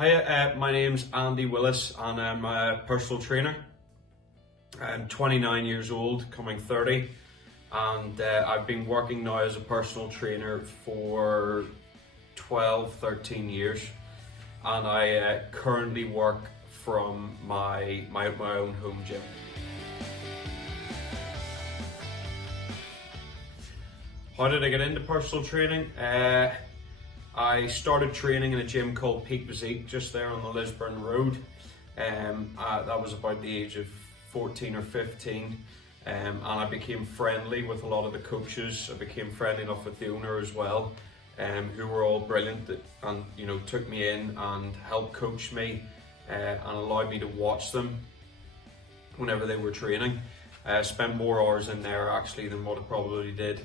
Hi, my name's Andy Willis and I'm a personal trainer. I'm 29 years old, coming 30, and I've been working now as a personal trainer for 12, 13 years, and I currently work from my own home gym. How did I get into personal training? I started training in a gym called Peak Physique just there on the Lisburn Road. That was about the age of 14 or 15, and I became friendly with a lot of the coaches. I became friendly enough with the owner as well, who were all brilliant and took me in and helped coach me and allowed me to watch them whenever they were training. I spent more hours in there actually than what I probably did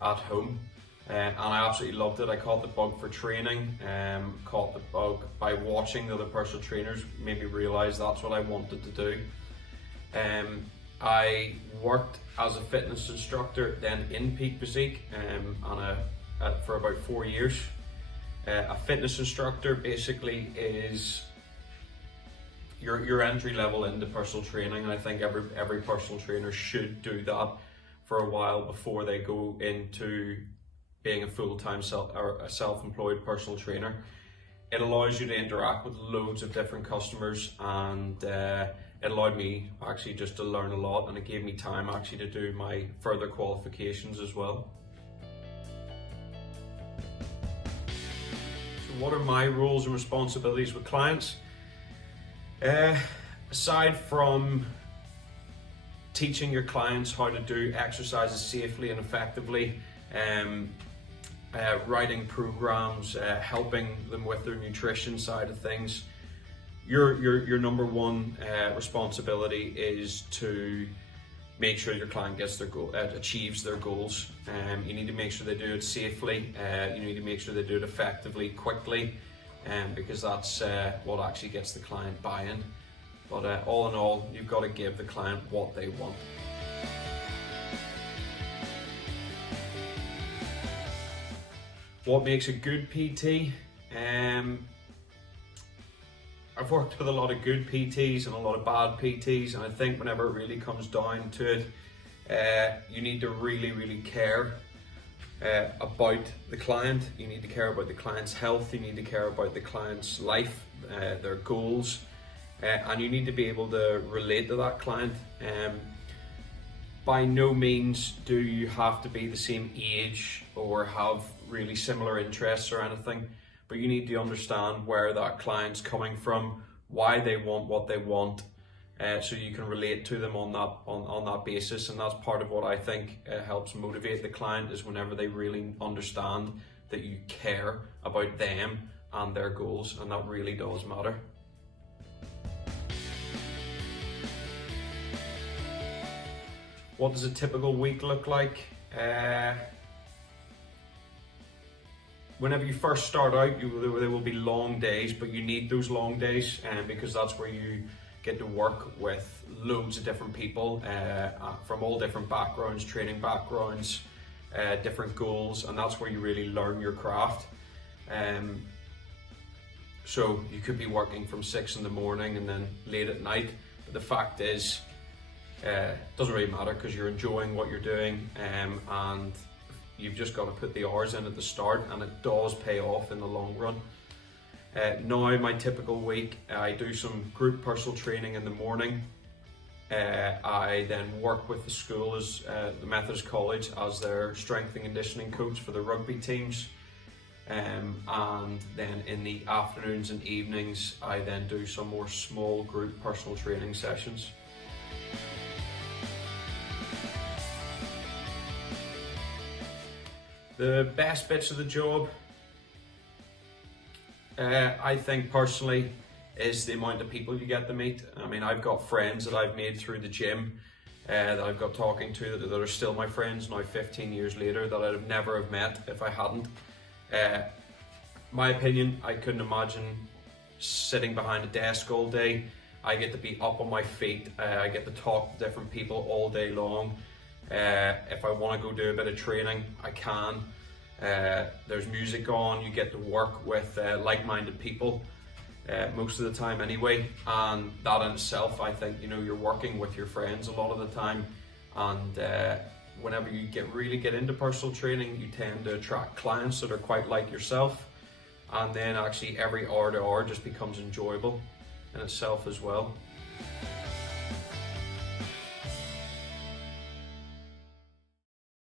at home. And I absolutely loved it. I caught the bug for training, caught the bug by watching the other personal trainers, made me realise that's what I wanted to do. I worked as a fitness instructor then in Peak Physique for about 4 years. A fitness instructor basically is your entry level into personal training, and I think every personal trainer should do that for a while before they go into being a full-time self-employed personal trainer. It allows you to interact with loads of different customers, and it allowed me actually just to learn a lot, and it gave me time actually to do my further qualifications as well. So what are my roles and responsibilities with clients? Aside from teaching your clients how to do exercises safely and effectively, writing programs, helping them with their nutrition side of things, your number one responsibility is to make sure your client gets their goal, achieves their goals. You need to make sure they do it safely. You need to make sure they do it effectively, quickly, because that's what actually gets the client buy-in. But all in all, you've got to give the client what they want. What makes a good PT? I've worked with a lot of good PTs and a lot of bad PTs, and I think whenever it really comes down to it, you need to really care about the client. You need to care about the client's health. You need to care about the client's life, their goals, and you need to be able to relate to that client. By no means do you have to be the same age or have really similar interests or anything, but you need to understand where that client's coming from, why they want what they want, so you can relate to them on that basis. And that's part of what I think helps motivate the client, is whenever they really understand that you care about them and their goals, and that really does matter. What does a typical week look like? Whenever you first start out, there will be long days, but you need those long days, because that's where you get to work with loads of different people from all different backgrounds, training backgrounds, different goals, and that's where you really learn your craft. So you could be working from 6 in the morning and then late at night, but the fact is, it doesn't really matter because you're enjoying what you're doing, and you've just got to put the hours in at the start, and it does pay off in the long run. Now, my typical week, I do some group personal training in the morning. I then work with the school as the Methodist College as their strength and conditioning coach for the rugby teams. And then in the afternoons and evenings, I then do some more small group personal training sessions. The best bits of the job, I think personally, is the amount of people you get to meet. I mean, I've got friends that I've made through the gym that I've got talking to that are still my friends now 15 years later, that I'd have never have met if I hadn't. My opinion, I couldn't imagine sitting behind a desk all day. I get to be up on my feet. I get to talk to different people all day long. If I want to go do a bit of training, I can. There's music on, you get to work with like-minded people. most of the time anyway, and that in itself, I think, you know, you're working with your friends a lot of the time, and whenever you really get into personal training, you tend to attract clients that are quite like yourself, and then actually every hour to hour just becomes enjoyable in itself as well.